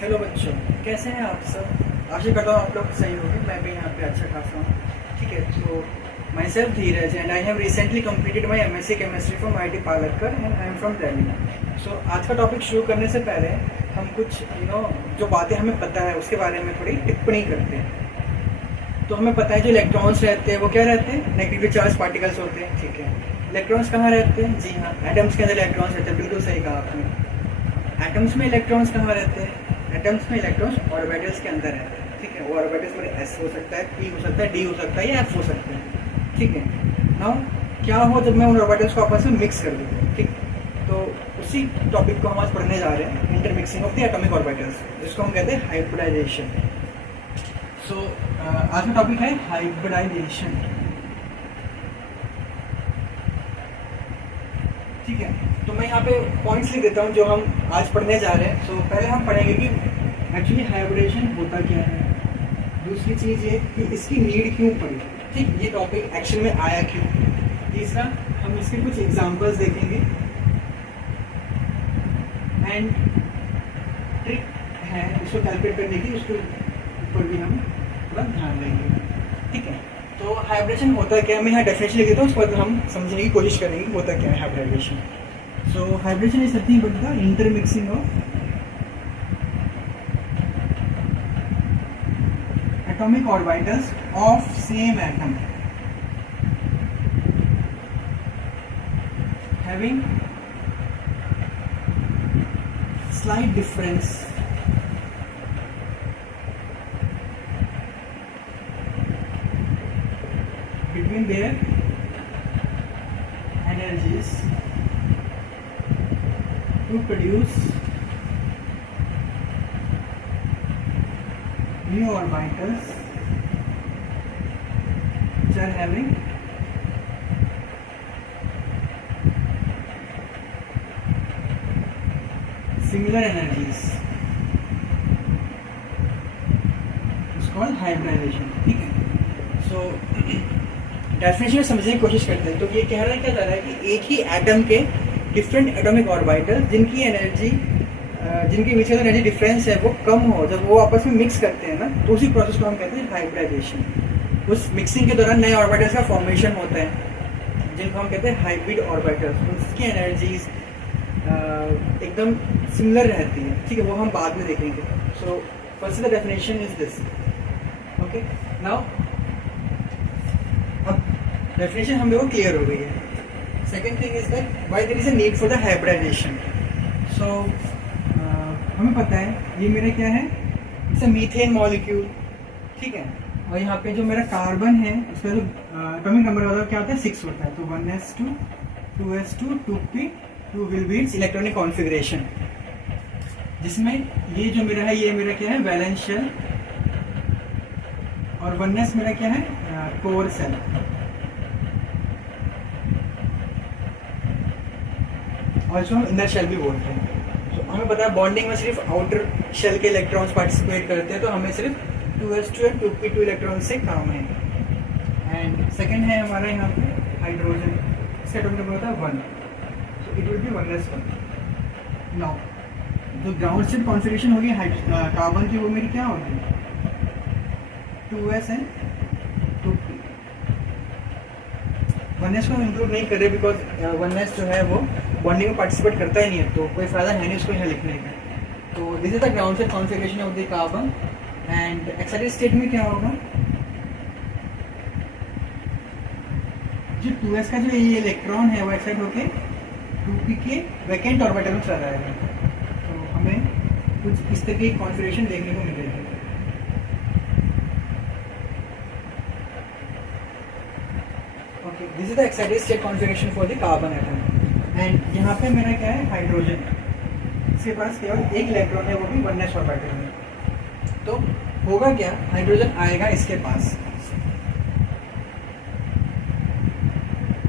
Hello बच्चों, कैसे हैं आप सब। आशा करता हूँ आप लोग सही होंगे। मैं भी यहाँ पे अच्छा खासा हूँ। ठीक है, तो myself Dheeraj and I have recently completed my MSc chemistry from IT Palakkad and I am from Delhi. So आज का टॉपिक शुरू करने से पहले हम कुछ जो बातें हमें पता है उसके बारे में थोड़ी टिप्पणी करते हैं। तो हमें पता है जो इलेक्ट्रॉन्स रहते हैं वो क्या रहते हैं, नेगेटिव चार्ज पार्टिकल्स होते हैं। ठीक है, इलेक्ट्रॉन्स कहाँ रहते हैं? जी हाँ, एटम्स के अंदर इलेक्ट्रॉन्स रहते हैं। बिल्कुल सही कहा आपने। एटम्स में इलेक्ट्रॉन्स कहाँ रहते हैं? एटम्स में इलेक्ट्रॉन्स ऑर्बिटल्स के अंदर रहते हैं। ठीक है, वो ऑर्बिटल्स में एस हो सकता है, पी हो सकता है, डी हो सकता है या एफ हो सकता है। ठीक है, नाउ क्या हो जब मैं उन ऑर्बिटल्स को आपस में मिक्स कर दूँ। ठीक, तो उसी टॉपिक को हम आज पढ़ने जा रहे हैं, intermixing of the atomic orbitals, जिसको हम कहते हैं हाइब्रिडाइजेशन। सो आज का टॉपिक है हाइब्रिडाइजेशन। ठीक है, तो मैं यहाँ पे पॉइंट्स लिख देता हूँ जो हम आज पढ़ने जा रहे हैं। सो पहले हम पढ़ेंगे कि एक्चुअली हाइब्रिडेशन होता क्या है। दूसरी चीज़ ये कि इसकी नीड क्यों पड़ी। ठीक, ये टॉपिक एक्शन में आया क्यों। तीसरा, हम इसके कुछ एग्जांपल्स देखेंगे एंड ट्रिक है इसको कैलकुलेट करने की, उसके ऊपर भी हम थोड़ा ध्यान देंगे। ठीक है, तो हाइब्रिडेशन होता क्या है, मैं यहाँ डेफिनेशन लिख देता हूँ, उसके बाद हम समझने की कोशिश करेंगे होता क्या है hybridisation. So hybridisation is nothing but the intermixing of atomic orbitals of same atom having slight difference between their energies to produce new orbitals which are having similar energies is called hybridization। ठीक है, so definition समझने की कोशिश करते हैं। तो ये कह रहा है क्या जा रहा है कि एक ही एटम के डिफरेंट एटॉमिक ऑर्बिटल जिनकी एनर्जी जिनके बीच का एनर्जी डिफरेंस है वो कम हो, जब वो आपस में मिक्स करते हैं ना, तो उसी प्रोसेस को हम कहते हैं हाइब्रिडाइजेशन। उस मिक्सिंग के दौरान नए ऑर्बिटल्स का फॉर्मेशन होता है जिनको हम कहते हैं हाइब्रिड ऑर्बिटल्स। उनकी एनर्जीज एकदम सिमिलर रहती है। ठीक है, वो हम बाद में देखेंगे। So first the definition is this. Okay, now अब डेफिनेशन हम लोगों को क्लियर हो गई है। Second thing is that why there is a need for the hybridization. So हमें पता है ये मेरा क्या है, इट्स अ मीथेन मॉलिक्यूल। ठीक है, और यहाँ पे जो मेरा कार्बन है उसका जो एटॉमिक नंबर वाला क्या होता है 6 होता है। तो 1s2 2s2 2p 2 will be it's electronic configuration, जिसमें ये जो मेरा है ये मेरा क्या है वैलेंस शेल, और 1s मेरा क्या है कोर सेल। और इसको हम इनर शेल भी बोलते हैं। तो हमें पता है बॉन्डिंग में सिर्फ आउटर शेल के इलेक्ट्रॉन्स पार्टिसिपेट करते हैं, तो हमें सिर्फ 2s2 एंड 2p2 इलेक्ट्रॉन से काम है। एंड सेकेंड है हमारा यहाँ पे हाइड्रोजन, इसका एटॉमिक नंबर होता है 1, so it will be 1s1। Now जो ग्राउंड स्टेट कॉन्फ़िगरेशन होगी कार्बन की, वो मेरी क्या होगी 2s एंड 2p। 1s को हम इंक्लूड नहीं कर रहे बिकॉज 1s जो है वो बॉन्डिंग में पार्टिसिपेट करता ही नहीं है, तो कोई फायदा है नहीं उसको यहाँ लिखने का। तो this is the ground state configuration of the carbon. And excited state में क्या होगा, जो 2s का जो ये इलेक्ट्रॉन है वो एक्साइट होके 2p के वैकेंट ऑर्बिटल में चला जाएगा। तो हमें कुछ इस तरह की कॉन्फ़िगरेशन देखने को मिलेगी। Okay, this is the excited state configuration for the carbon atom. And यहाँ पे मेरा क्या है हाइड्रोजन, इसके पास केवल एक इलेक्ट्रॉन है, वो भी 1s ऑर्बिटल में। तो होगा क्या, हाइड्रोजन आएगा इसके पास।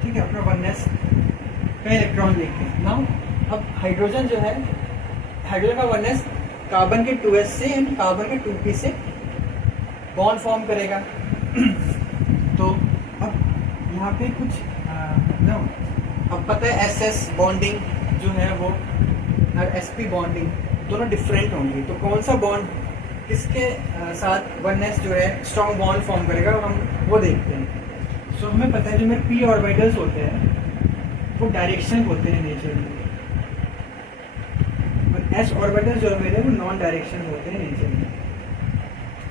ठीक है, अपना 1s का इलेक्ट्रॉन लेके। नाउ अब हाइड्रोजन जो है, हाइड्रोजन का 1s कार्बन के 2s से एंड कार्बन के 2p से बॉन्ड फॉर्म करेगा। तो अब यहाँ पे कुछ अब पता है एस एस बॉन्डिंग जो है वो और sp बॉन्डिंग दोनों डिफरेंट होंगी। तो कौन सा बॉन्ड किसके साथ 1s जो है स्ट्रॉन्ग बॉन्ड फॉर्म करेगा हम वो देखते हैं। सो हमें पता है जो मेरे p ऑर्बिटल्स होते हैं वो डायरेक्शन होते हैं नेचर में, और s ऑर्बिटल्स जो है मेरे वो नॉन डायरेक्शन होते हैं नेचर में।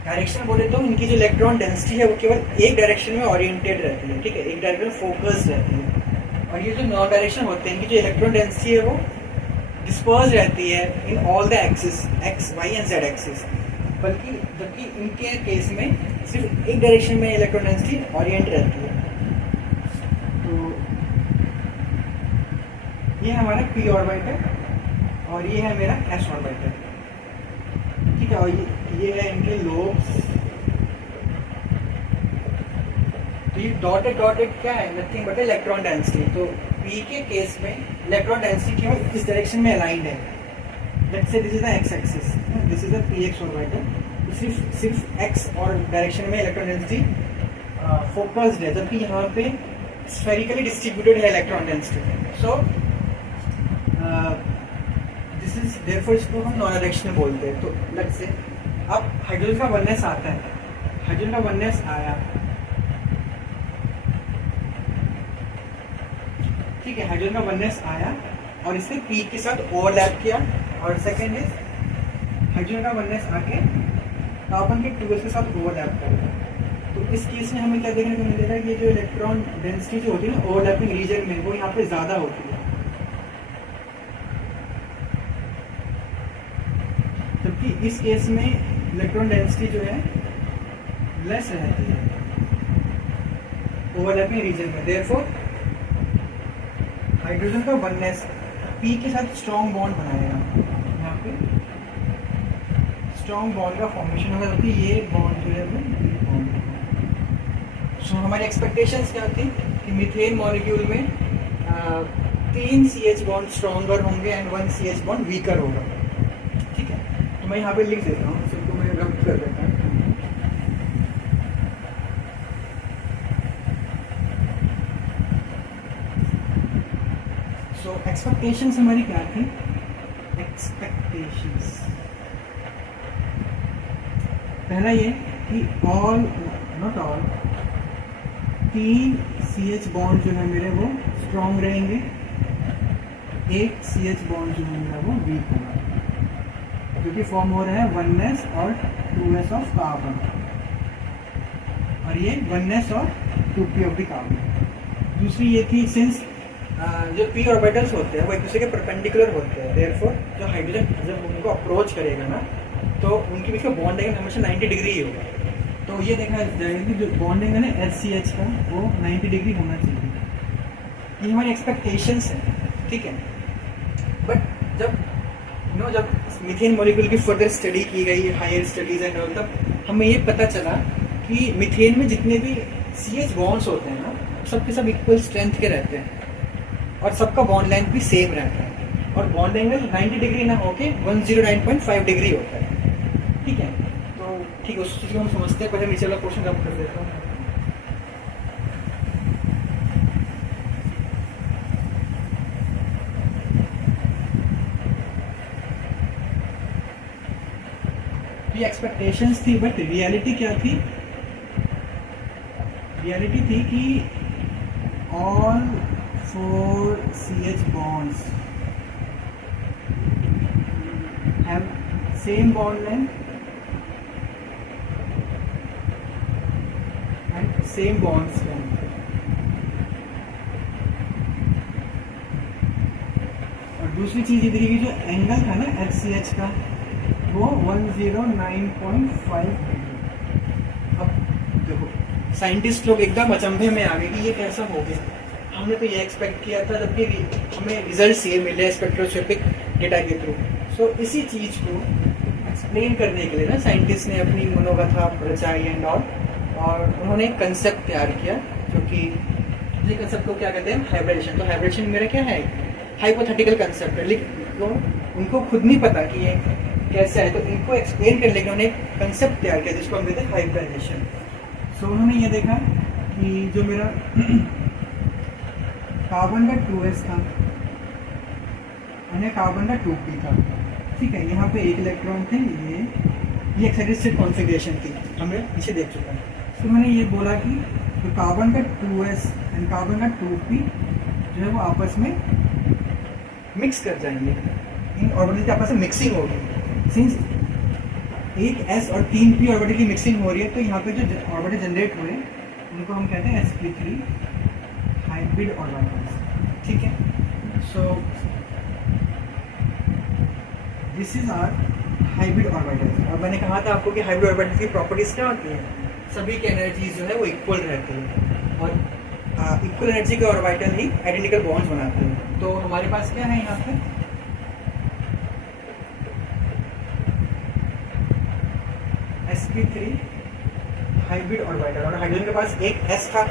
डायरेक्शन बोले तो इनकी जो इलेक्ट्रॉन डेंसिटी है वो केवल एक डायरेक्शन में ओरिएंटेड रहती है, ठीक है, एक डायरेक्शन में फोकस्ड रहती है। और ये जो नॉन डायरेक्शन होते हैं इनकी जो इलेक्ट्रॉन डेंसिटी है वो डिस्पर्स रहती है in all the axis x, y and z axis, बल्कि जबकि इनके केस में सिर्फ एक डायरेक्शन में इलेक्ट्रॉन डेंसिटी ओरिएंट रहती है। तो ये हमारा p ऑर्बिटल और ये है मेरा s ऑर्बिटल, ठीक है। और ये है इनके लोब्स। तो ये डॉटेड क्या है, नथिंग बट इलेक्ट्रॉन डेंसिटी। तो p के केस में इलेक्ट्रॉन डेंसिटी केवल इस डायरेक्शन में अलाइंड है। Let's say this is the x axis, this is the px orbital. तो सिर्फ x और डायरेक्शन में इलेक्ट्रॉन डेंसिटी फोकस्ड है, जबकि यहाँ पे स्फेरिकली डिस्ट्रीब्यूटेड है electron density. So this is therefore इसको हम नॉन डायरेक्शनल बोलते हैं। तो लेट्स से अब हाइड्रोजन का 1s आता है, हाइड्रोजन का 1s आया, ठीक है, हाइड्रोजन का 1s आया और इसने p के साथ ओवरलैप किया। और सेकेंड इज हाइड्रोजन का 1s आके कार्बन के 2s के साथ ओवरलैप करेगा। तो इस केस में हमें क्या देखने को मिलेगा, ये जो इलेक्ट्रॉन डेंसिटी जो होती है ना ओवरलैपिंग रीजन में, वो यहाँ पे ज्यादा होती है, जबकि इस केस में इलेक्ट्रॉन डेंसिटी जो है लेस रहती है ओवरलैपिंग रीजन में। देयरफॉर हाइड्रोजन का 1s p के साथ स्ट्रॉन्ग बॉन्ड बनाएगा, यहाँ पे स्ट्रॉन्ग बॉन्ड का फॉर्मेशन होगा, जबकि ये बॉन्ड जो है वो बॉन्ड। सो हमारी एक्सपेक्टेशंस क्या थी कि मीथेन मॉलिक्यूल में 3 CH बॉन्ड स्ट्रॉन्गर होंगे एंड 1 CH बॉन्ड वीकर होगा, ठीक है। तो मैं यहाँ पे लिख देता हूँ, सबको मैं रब कर देता हूँ। सो एक्सपेक्टेशंस हमारी क्या थी, एक्सपेक्टेशंस पहला ये कि all not all 3 CH bond जो है मेरे वो स्ट्रॉन्ग रहेंगे, 1 CH बॉन्ड जो है मेरा वो वीक होगा, जो कि फॉर्म हो रहा है 1s और 2s ऑफ कार्बन, और ये 1s और 2p ऑफ द कार्बन। दूसरी ये थी सिंस जो p ऑर्बिटल्स होते हैं वो एक दूसरे के परपेंडिकुलर होते हैं, देयरफॉर जो हाइड्रोजन जब उनको अप्रोच करेगा ना तो उनके बीच का बॉन्ड एंगल हमेशा 90 डिग्री ही होगा। तो ये देखा जाएगा कि जो बॉन्ड एंगल है HCH का वो 90 डिग्री होना चाहिए। ये हमारी एक्सपेक्टेशंस है, ठीक है। बट जब मीथेन मॉलिक्यूल की फर्दर स्टडी की गई, हायर स्टडीज एंड ऑल, तब हमें ये पता चला कि मीथेन में जितने भी CH बॉन्ड्स होते हैं ना सबके सब इक्वल स्ट्रेंथ के रहते हैं और सबका बॉन्ड लेंथ भी सेम रहता है, और बॉन्ड एंगल 90 डिग्री ना होके 109.5 डिग्री होता है, ठीक है। तो ठीक है, उस चीज़ को हम समझते हैं। पहले नीचे वाला क्वेश्चन कम कर देता हूँ। ये एक्सपेक्टेशंस थी, बट रियलिटी क्या थी, रियलिटी थी कि all 4 CH bonds have same bond length and same bond strength। और दूसरी चीज इधर की जो एंगल था ना HCH का वो 109.5 डिग्री। अब देखो साइंटिस्ट लोग एकदम अचंभे में आ गए कि ये कैसा हो गया, हमने तो ये एक्सपेक्ट किया था, जबकि हमें रिजल्ट्स ये मिले स्पेक्ट्रोस्कोपिक डेटा के थ्रू। सो इसी चीज़ को एक्सप्लेन करने के लिए ना साइंटिस्ट ने अपनी मनोकथा रचाई एंड ऑल, और उन्होंने एक कंसेप्ट तैयार किया जो कि ये कंसेप्ट को क्या कहते हैं, हाइब्रिडेशन। तो हाइब्रिडेशन मेरा क्या है, हाइपोथेटिकल कंसेप्ट है, लेकिन उनको खुद नहीं पता कि ये कैसा है, तो इनको एक्सप्लेन करने के लिए उन्होंने एक कंसेप्ट तैयार किया जिसको हम कहते हैं हाइब्रिडेशन। सो उन्होंने ये देखा कि जो मेरा कार्बन का 2s था और कार्बन का 2p था, ठीक है, यहाँ पे एक इलेक्ट्रॉन थे, ये एक्साइटेड स्टेट कॉन्फ़िगरेशन थी, हमने नीचे देख चुका है। तो मैंने ये बोला कि तो कार्बन का 2s एंड कार्बन का 2p जो है वो आपस में मिक्स कर जाएंगे, इन ऑर्बिटल की आपस में मिक्सिंग होगी। सिंस एक s और 3p ऑर्बिटल की मिक्सिंग हो रही है, तो यहाँ पे जो ऑर्बिटल जनरेट हुए उनको हम कहते हैं sp3 हाइब्रिड ऑर्बिटल्स। ठीक है, so this is our hybrid orbital. और मैंने कहा था आपको कि हाइब्रिड ऑर्बिटल की प्रॉपर्टीज क्या होती है, सभी की एनर्जीज जो है वो इक्वल रहती है और इक्वल एनर्जी के ऑर्बिटल ही आइडेंटिकल बॉन्ड्स बनाते हैं। तो हमारे पास क्या है यहाँ पे, sp3 हाइब्रिड ऑर्बिटल, और हाइड्रोजन के पास एक s था,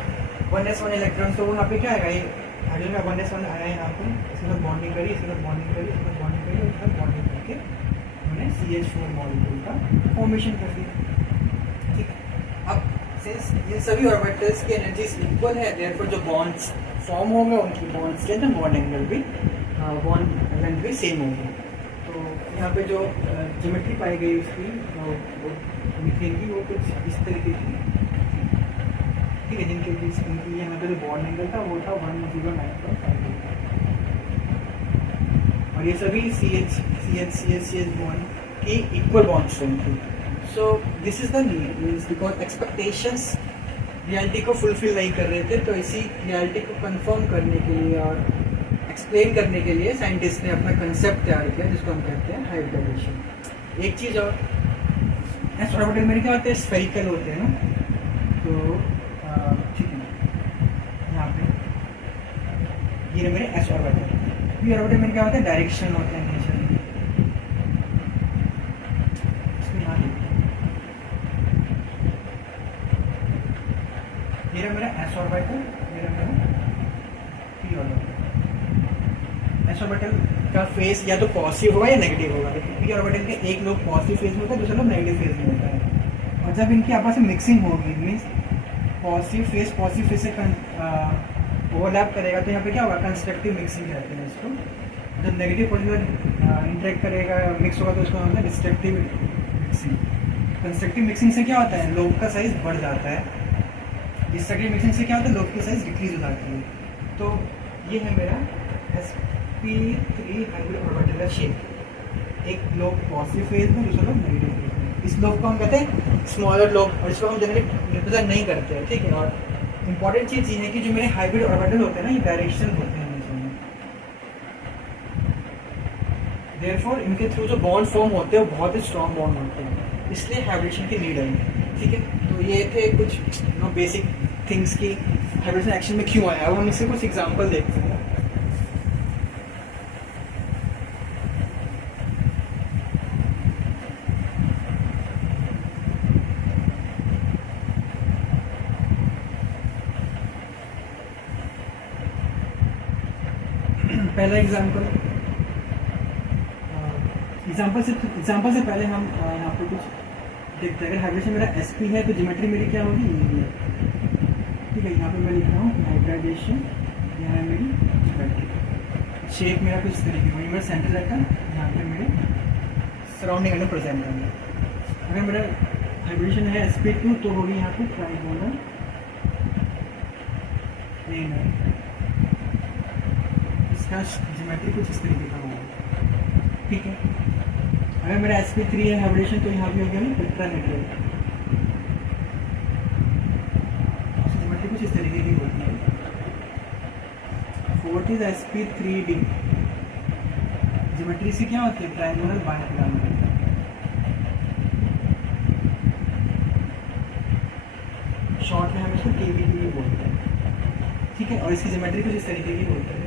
1s1 इलेक्ट्रॉन, तो वो यहाँ पे क्या आएगा, ये हाइड्रोजन का 1s1 आया यहाँ पे, इसके साथ बॉन्डिंग करी, इसके साथ बॉन्डिंग करी, इसके साथ बॉन्डिंग करी, इसके साथ बॉन्डिंग करके हमने CH4 मॉलिक्यूल का फॉर्मेशन कर दिया। ठीक है, अब सिंस इन सभी ऑर्बिटल्स की एनर्जीज इक्वल है, देयरफॉर जो बॉन्ड्स फॉर्म होंगे उनकी bond strength and bond angle भी बॉन्ड लेंथ भी सेम होगी। तो यहाँ पे जो ज्योमेट्री पाई गई उसकी वो मीथेन की वो कुछ इस तरीके की, ठीक है, जिनके बीच इनकी यहाँ पे जो बॉन्ड एंगल था वो था 109.5 और ये सभी CH बॉन्ड की इक्वल बॉन्ड स्ट्रेंथ थी। सो this is the need because expectations reality को फुलफिल नहीं कर रहे थे, तो इसी रियलिटी को कंफर्म करने के लिए और एक्सप्लेन करने के लिए साइंटिस्ट ने अपना कंसेप्ट तैयार किया जिसको हम कहते हैं हाइब्रिडाइजेशन। एक चीज़ और, एस ऑर्बिटल मेरे क्या होते हैं, स्फेरिकल होते हैं ना, तो ठीक है, यहाँ पे ये मेरे एस ऑर्बिटल, पी ऑर्बिटल मेरे क्या होते हैं, डायरेक्शन होते हैं हमेशा। मेरा एस ऑर्बिटल, मेरा पी ऑर्बिटल। एस ऑर्बिटल का फेस या तो पॉजिटिव होगा या नेगेटिव होगा, लेकिन पी ऑर्बिटल के एक लोग पॉजिटिव फेज में होता है, दूसरा लोग नेगेटिव फेज में होता है। और जब इनकी आपस में मिक्सिंग होगी, मीन्स पॉजिटिव फेज से ओवरलैप करेगा, तो यहाँ पे क्या होगा, कंस्ट्रक्टिव मिक्सिंग कहते हैं इसको। जब नेगेटिव पॉजिटिव इंटरेक्ट करेगा, मिक्स होगा, तो उसको मतलब डिस्ट्रक्टिव मिक्सिंग। कंस्ट्रक्टिव मिक्सिंग से क्या होता है, लोब का साइज बढ़ जाता है, डिस्ट्रक्टिव मिक्सिंग से क्या होता है, लोब की साइज डिक्रीज हो जाती है। तो ये है मेरा sp3 हाइब्रिड ऑर्बिटल का शेप, एक लोब पॉजिटिव फेज में, दूसरा लोब नेगेटिव फेज में। इस लोब को हम कहते हैं स्मॉलर लोब, और इसको हम जनरली रिप्रेजेंट नहीं करते हैं। ठीक है, और इंपॉर्टेंट चीज़ ये है कि जो मेरे हाइब्रिड ऑर्बिटल होते हैं ना, ये डायरेक्शन होते हैं हमेशा में, देयरफॉर इनके थ्रू जो बॉन्ड फॉर्म होते हैं वो बहुत ही स्ट्रॉन्ग बॉन्ड होते हैं, इसलिए हाइब्रिडेशन की नीड है। ठीक है, तो ये थे कुछ बेसिक थिंग्स की हाइब्रिडेशन एक्शन में क्यों आया। अब हम इससे कुछ एग्जांपल देखते हैं। पहला एग्जांपल से पहले हम यहाँ पे कुछ देखते हैं। अगर हाइब्रिडेशन मेरा sp है तो ज्योमेट्री मेरी क्या होगी, ये। ठीक है, यहाँ पे मैं लिख रहा हूँ हाइब्रिडाइजेशन, यहाँ है मेरी ज्योमेट्री। शेप मेरा कुछ इस तरीके का, मेरा सेंटर रहता है, यहाँ पे मेरे सराउंडिंग एंगल प्रेजेंट करेंगे। अगर मेरा हाइब्रिडेशन है sp2 तो होगी यहाँ पे ट्राइगोनल प्लेन है, इसका ज्योमेट्री कुछ इस तरीके का होगा। ठीक है, अगर मेरा sp3 है हाइब्रिडेशन तो यहाँ भी हो गया टेट्राहेड्रल, ज्योमेट्री कुछ इस तरीके की होती है। फोर्थ इज sp3d, ज्योमेट्री से क्या होती है, ट्रायंगुलर बायपिरामिडल। शॉर्ट में हम इसको KBD बोलते हैं। ठीक है, और इसकी ज्योमेट्री कुछ इस तरीके की होती है।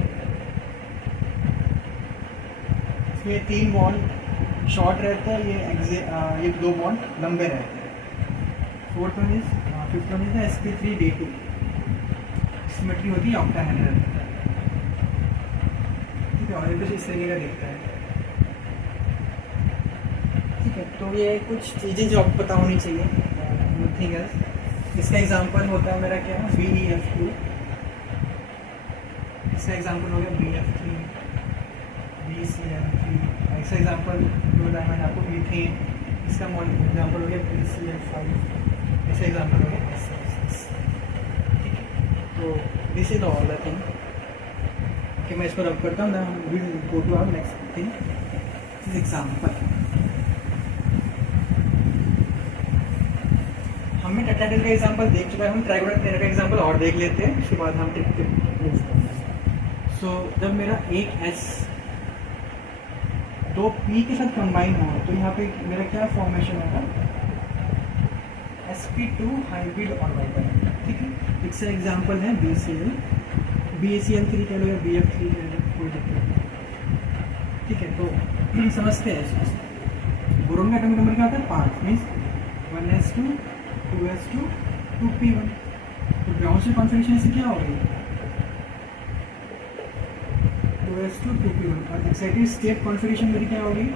इसमें 3 बॉन्ड शॉर्ट रहता है, ये 2 बॉन्ड लंबे रहते हैं। Fifth one is sp3d2, geometry होती है ऑक्टाहेड्रल। ठीक है, और ये कुछ इस तरीके का दिखता है। ठीक है, तो ये कुछ चीज़ें जो आपको पता होनी चाहिए। Nothing else. इसका एग्जांपल होता है मेरा क्या, BeF2, इसका एग्जांपल हो गया BF3, BCl3, ऐसा एग्जाम्पल जो बताया मैंने आपको मीथेन, इसका एग्जाम्पल हो गया PCl5, ऐसा एग्जाम्पल हो गया SO6। ठीक है, तो this is all the thing कि मैं इसको रब करता हूँ, हम will go to our next thing, this example. हमने टेट्राहेड्रल का एग्जाम्पल देख चुका है, हम ट्राइगोनल का एग्जाम्पल और देख लेते हैं, उसके बाद हम टिक मूव करते हैं। सो जब मेरा एक S दो P के साथ कंबाइन हो तो यहाँ पे मेरा क्या फॉर्मेशन होगा, sp2 हाइब्रिड ऑर्बिटल। ठीक है, इसका एग्जाम्पल है BaCl3 कह लो या BF3 कह लो, कोई दिक्कत नहीं। ठीक है, तो समझते हैं इसको। बोरोन का एटॉमिक नंबर क्या होता है 5, मीन्स 1s2 2s2 2p1। तो ग्राउंड से कॉन्फिगरेशन से क्या होगी 2s2 2p1, और एक्साइटेड स्टेट कॉन्फिगरेशन मेरी क्या होगी,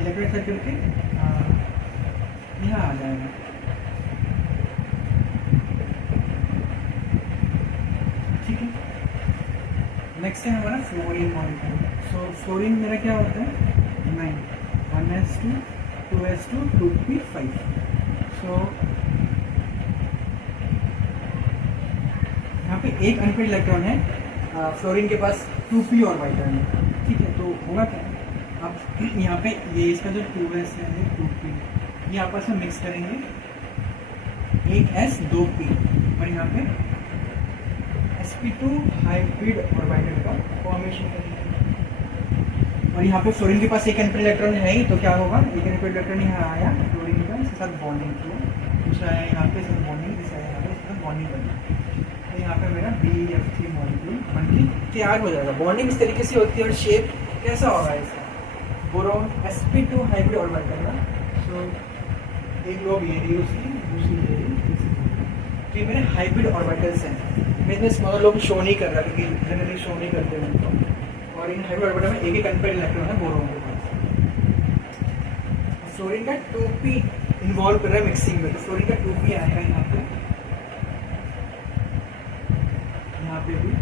इलेक्ट्रॉनिक सर्किट के यहाँ आ जाएगा। ठीक है, नेक्स्ट है हमारा फ्लोरीन मॉलिक्यूल। सो फ्लोरीन मेरा क्या होता है 9, 1s2 2s2 2p5। सो यहाँ पे एक अनपेड इलेक्ट्रॉन है, फ्लोरीन के पास 2p ऑर्बिटल है। ठीक है, तो होगा क्या, अब यहाँ पे ये इसका जो 2s है 2p, ये आपस में मिक्स करेंगे, एक s 2p, और यहाँ पे sp2 हाइब्रिड ऑर्बिटल का फॉर्मेशन करेंगे। और यहाँ पे फ्लोरीन के पास एक अनपेड इलेक्ट्रॉन है ही, तो क्या होगा, एक अनपेड इलेक्ट्रॉन यहाँ आया फ्लोरीन का, इसके साथ बॉन्डिंग किया, दूसरा आया यहाँ पे इसके साथ बॉन्डिंग, तीसरा आया यहाँ पे इसके साथ बॉन्डिंग करना, तो यहाँ पे मेरा BF3 मॉलिक्यूल बनके तैयार हो जाएगा। बॉन्डिंग इस तरीके से होती है, और शेप कैसा होगा इसका, बोरोन sp2 हाइब्रिड ऑर्बिटल का। सो एक लोग ये रही उसकी, दूसरी ये रही, तो ये मेरे हाइब्रिड ऑर्बिटल्स हैं। मैं इसमें स्मॉल लोग शो नहीं कर रहा क्योंकि जनरली शो नहीं करते हैं उनको, और इन हाइब्रिड ऑर्बिटल में एक एक अनपेड इलेक्ट्रॉन है बोरोन के पास। फ्लोरीन का 2p इन्वॉल्व कर रहा है मिक्सिंग में, तो फ्लोरीन का 2p आएगा यहाँ पे भी,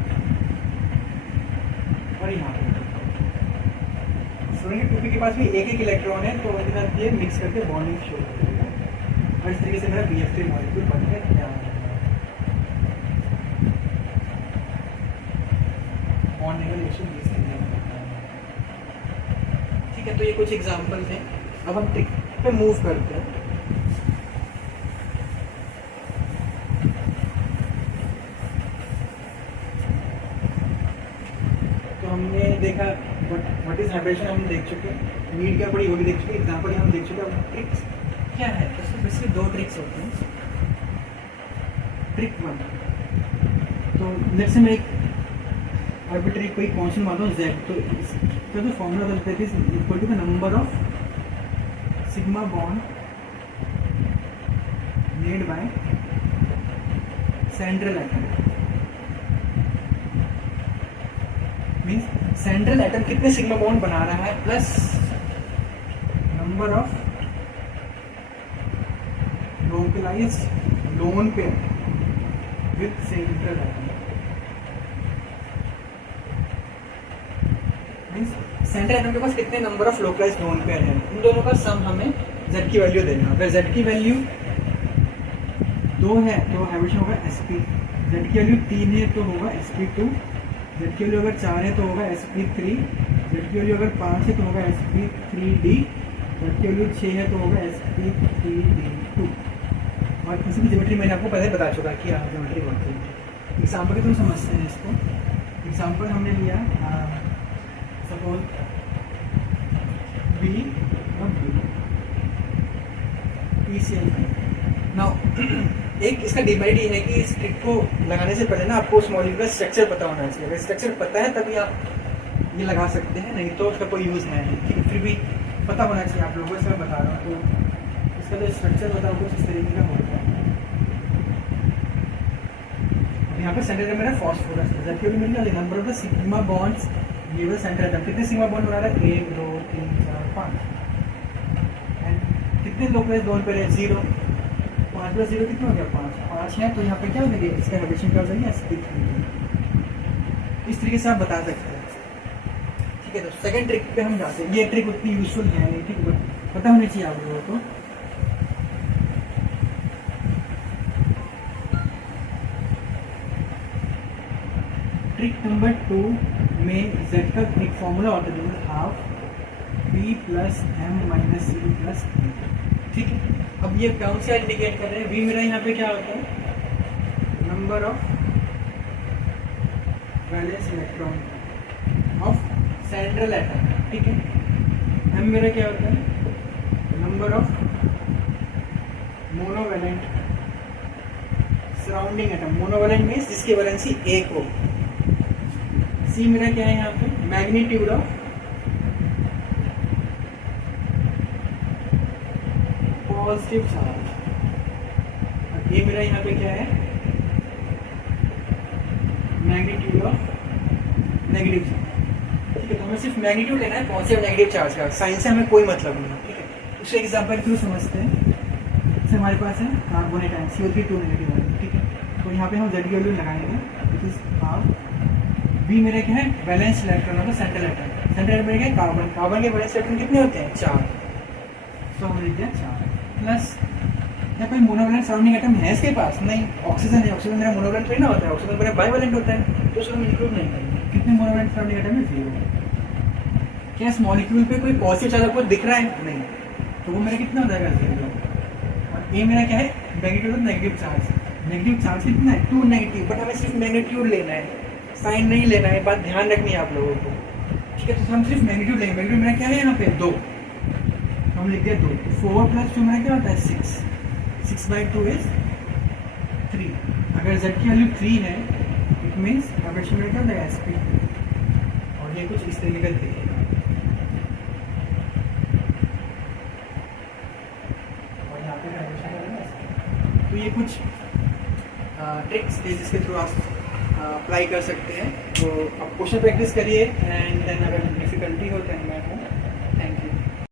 और यहाँ पे फ्लोरीन के 2p के पास भी एक एक इलेक्ट्रॉन है, तो इतना ये मिक्स करके बॉन्डिंग शो करेगा, और इस तरीके से मेरा BF3 मॉलिक्यूल बनकर तैयार है। ठीक है, तो ये कुछ एग्जाम्पल थे। अब हम ट्रिक पे मूव करते हैं। तो हमने देखा व्हाट इज हाइब्रिडेशन, हम देख चुके हैं, नीड क्या पड़ी वो भी देख चुके, एग्जाम्पल हम देख चुके हैं। ट्रिक्स क्या है, तो इसमें बेसिकली 2 ट्रिक्स होते हैं। ट्रिक 1, तो लेट्स से मैं एक आर्बिट्रेरी कोई कांस्टेंट मानता हूँ z, तो इसका जो फॉर्मूला होता है is equal to the number of sigma bond made by central atom. Means central atom कितने सिग्मा बॉन्ड बना रहा है plus number of localised lone pair with central atom. Central atom के पास कितने number of localised lone pair है, इन दोनों का सम हमें z की वैल्यू देना। अगर z की वैल्यू 2 है तो हाइब्रिडेशन होगा sp, z की वैल्यू 3 है तो होगा sp2, z की वैल्यू अगर 4 है तो होगा sp3, z की वैल्यू अगर 5 है तो होगा sp3d, z की वैल्यू 6 है तो होगा sp3d2। और किसी की ज्योमेट्री मैंने आपको पहले बता चुका कि आप ज्योमेट्री बनती है। एग्जाम्पल के तुम समझते हैं इसको। एग्जाम्पल हमने लिया सपोज B और B PCl5। नाउ एक इसका डिमेरिट ये है कि इस ट्रिक को लगाने से पहले ना आपको उस मॉलिक्यूल का स्ट्रक्चर पता होना चाहिए। अगर स्ट्रक्चर पता है तभी आप ये लगा सकते हैं, नहीं तो उसका कोई यूज़ है नहीं। ठीक है, फिर भी पता होना चाहिए आप लोगों से मैं बता रहा हूँ। तो इसका जो स्ट्रक्चर बताओ कुछ इस तरीके का होता है। यहाँ पे सेंटर में मेरा फॉस्फोरस है, जबकि मेरी number of the sigma bonds ये वो सेंटर एटम कितने सिग्मा बॉन्ड बना रहा है 1 2 3 4 5 एंड कितने लोकलाइज्ड बॉन्ड पे है 0। 5 + 0 कितना हो गया 5 है, तो यहाँ पे क्या हो जाएगा इसका हाइब्रिडेशन क्या हो जाएगा sp3। इस तरीके से आप बता सकते हैं। ठीक है, तो सेकंड ट्रिक पे हम जाते हैं। ये ट्रिक उतनी यूजफुल है नहीं, ठीक है, बट पता होनी चाहिए आप लोगों को। ट्रिक नंबर 2 में z का एक फॉर्मूला होता है, जो है half b plus m minus c plus b, ठीक है। अब ये कौन सा इंडिकेट कर रहे हैं? v मेरा यहाँ पे क्या होता है? Number of valence electron of central atom, ठीक है। m मेरा क्या होता है? Number of monovalent surrounding atom. Monovalent means जिसकी वैलेंसी एक हो। c मेरा क्या है यहाँ पे? Magnitude of positive charge. और ये मेरा यहाँ पे क्या है? मैग्नीट्यूड ऑफ नेगेटिव चार्ज, ठीक है। तो हमें सिर्फ मैग्नीट्यूड लेना है पॉजिटिव नेगेटिव चार्ज का, साइन से हमें कोई मतलब नहीं है, ठीक है। उसके एग्जाम्पल क्यों समझते हैं? जैसे हमारे पास है कार्बन एटम CO3 2 नेगेटिव वाला, ठीक है। तो यहाँ पे हम Z की वैल्यू लगाएंगे, इट इज हाफ। B मेरा क्या है? वैलेंस इलेक्ट्रॉन होता है सेंट्रल एटम। सेंट्रल एटम मेरा क्या है? कार्बन। कार्बन के वैलेंस इलेक्ट्रॉन कितने होते हैं? 4। तो हम लिखते हैं 4 प्लस। क्या कोई मोनोवैलेंट सराउंडिंग एटम है इसके पास? नहीं। ऑक्सीजन है, ऑक्सीजन मेरा मोनोवैलेंट थोड़ी ना होता है, ऑक्सीजन मेरा बाइवैलेंट होता है, तो उसको हम इंक्लूड नहीं करेंगे। कितने मोनोवैलेंट सराउंडिंग एटम है? 0। क्या इस मॉलिक्यूल पे कोई पॉजिटिव चार्ज आपको दिख रहा है? नहीं। तो वो मेरा कितना हो जाएगा? 0। और ये मेरा क्या है? Magnitude of negative charge. Negative charge कितना है? 2 नेगेटिव। बट हमें सिर्फ मैग्नीट्यूड लेना है, साइन नहीं लेना है, बात ध्यान रखनी है आप लोगों को, ठीक है। तो हम सिर्फ मैग्नीट्यूड लेंगे। मैग्नीट्यूड मेरा क्या है यहाँ पे? 2। हम लिख दिया 2। 4 प्लस 2 मेरा क्या होता है? 6। 6/2 इज 3। अगर z की वैल्यू 3 है, इट मीन्स वाइब्रेशन मेरा क्या होता है? sp। और ये कुछ इस तरीके का दिखेगा। और यहाँ पे वाइब्रेशन है sp। तो ये कुछ ट्रिक्स थे जिसके थ्रू आप अप्लाई कर सकते हैं। तो आप क्वेश्चन प्रैक्टिस करिए, एंड देन अगर डिफिकल्टी हो तो मैं